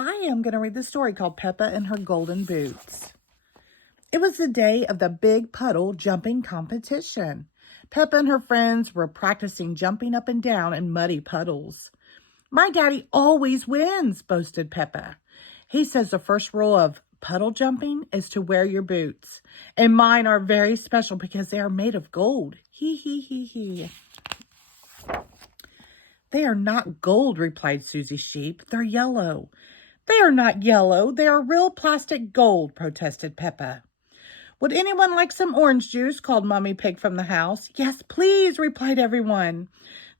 Hi, I'm going to read the story called Peppa and Her Golden Boots. It was the day of the big puddle jumping competition. Peppa and her friends were practicing jumping up and down in muddy puddles. My daddy always wins, boasted Peppa. He says the first rule of puddle jumping is to wear your boots. And mine are very special because they are made of gold. Hee hee hee hee. They are not gold, replied Susie Sheep. They're yellow. They are not yellow. They are real plastic gold, protested Peppa. Would anyone like some orange juice? Called Mummy Pig from the house. Yes, please, replied everyone.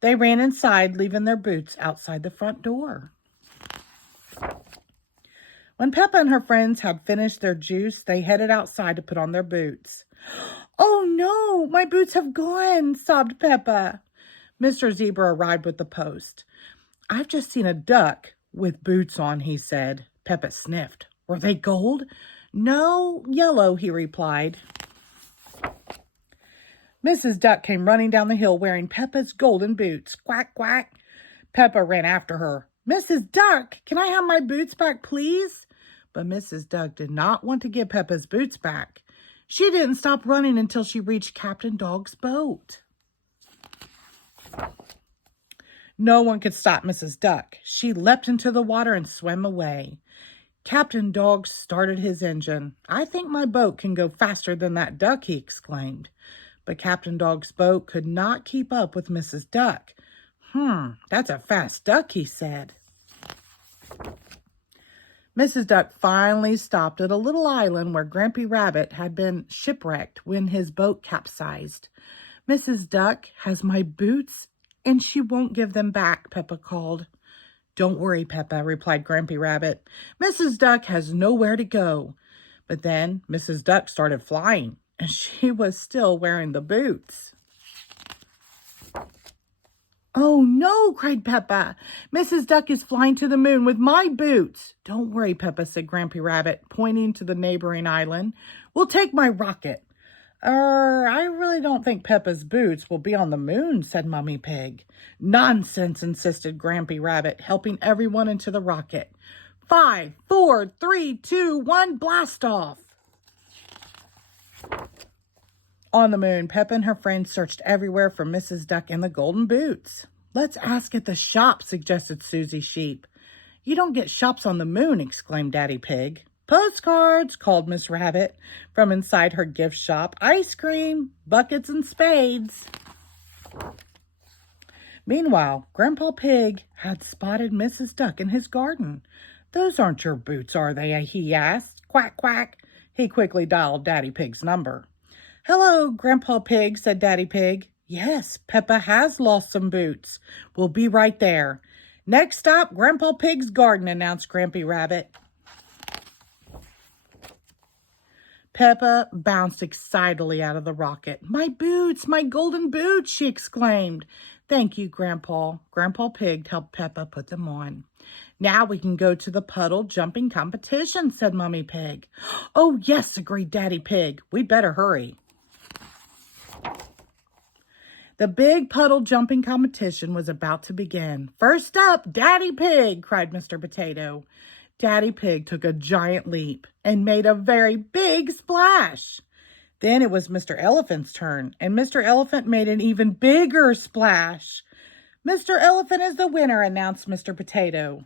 They ran inside, leaving their boots outside the front door. When Peppa and her friends had finished their juice, they headed outside to put on their boots. Oh no, my boots have gone, sobbed Peppa. Mr. Zebra arrived with the post. I've just seen a duck with boots on, he said. Peppa sniffed. Were they gold? No, yellow, he replied. Mrs. Duck came running down the hill wearing Peppa's golden boots. Quack, quack. Peppa ran after her. Mrs. Duck, can I have my boots back, please? But Mrs. Duck did not want to give Peppa's boots back. She didn't stop running until she reached Captain Dog's boat. No one could stop Mrs. Duck. She leapt into the water and swam away. Captain Dog started his engine. I think my boat can go faster than that duck, he exclaimed. But Captain Dog's boat could not keep up with Mrs. Duck. That's a fast duck, he said. Mrs. Duck finally stopped at a little island where Grampy Rabbit had been shipwrecked when his boat capsized. Mrs. Duck has my boots, and she won't give them back, Peppa called. Don't worry, Peppa, replied Grampy Rabbit. Mrs. Duck has nowhere to go. But then Mrs. Duck started flying, and she was still wearing the boots. Oh, no, cried Peppa. Mrs. Duck is flying to the moon with my boots. Don't worry, Peppa, said Grampy Rabbit, pointing to the neighboring island. We'll take my rocket. I really don't think Peppa's boots will be on the moon, said Mummy Pig. Nonsense, insisted Grampy Rabbit, helping everyone into the rocket. 5, 4, 3, 2, 1, blast off. On the moon, Peppa and her friends searched everywhere for Mrs. Duck and the golden boots. Let's ask at the shop, suggested Susie Sheep. You don't get shops on the moon, exclaimed Daddy Pig. Postcards, called Miss Rabbit from inside her gift shop. Ice cream, buckets, and spades. Meanwhile, Grandpa Pig had spotted Mrs. Duck in his garden. Those aren't your boots, are they? He asked. Quack, quack. He quickly dialed Daddy Pig's number. Hello, Grandpa Pig, said Daddy Pig. Yes, Peppa has lost some boots. We'll be right there. Next stop, Grandpa Pig's garden, announced Grampy Rabbit. Peppa bounced excitedly out of the rocket. My boots, my golden boots, she exclaimed. Thank you, Grandpa. Grandpa Pig helped Peppa put them on. Now we can go to the puddle jumping competition, said Mummy Pig. Oh, yes, agreed Daddy Pig. We'd better hurry. The big puddle jumping competition was about to begin. First up, Daddy Pig, cried Mr. Potato. Daddy Pig took a giant leap and made a very big splash. Then it was Mr. Elephant's turn, and Mr. Elephant made an even bigger splash. Mr. Elephant is the winner, announced Mr. Potato.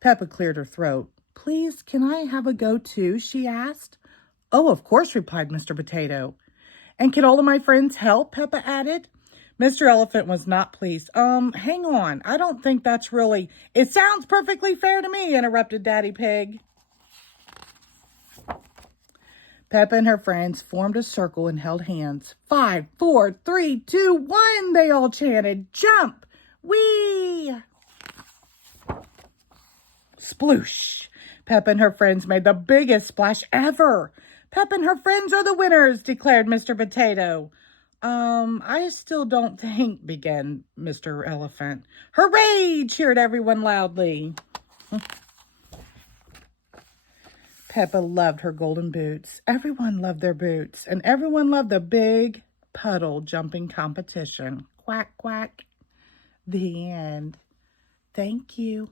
Peppa cleared her throat. Please, can I have a go too? She asked. Oh, of course, replied Mr. Potato. And can all of my friends help? Peppa added. Mr. Elephant was not pleased. Hang on. I don't think that's really... It sounds perfectly fair to me, interrupted Daddy Pig. Peppa and her friends formed a circle and held hands. 5, 4, 3, 2, 1, they all chanted. Jump! Whee! Sploosh! Peppa and her friends made the biggest splash ever. Peppa and her friends are the winners, declared Mr. Potato. I still don't think, began Mr. Elephant. Hooray! Cheered everyone loudly. Peppa loved her golden boots. Everyone loved their boots, and everyone loved the big puddle jumping competition. Quack, quack. The end. Thank you.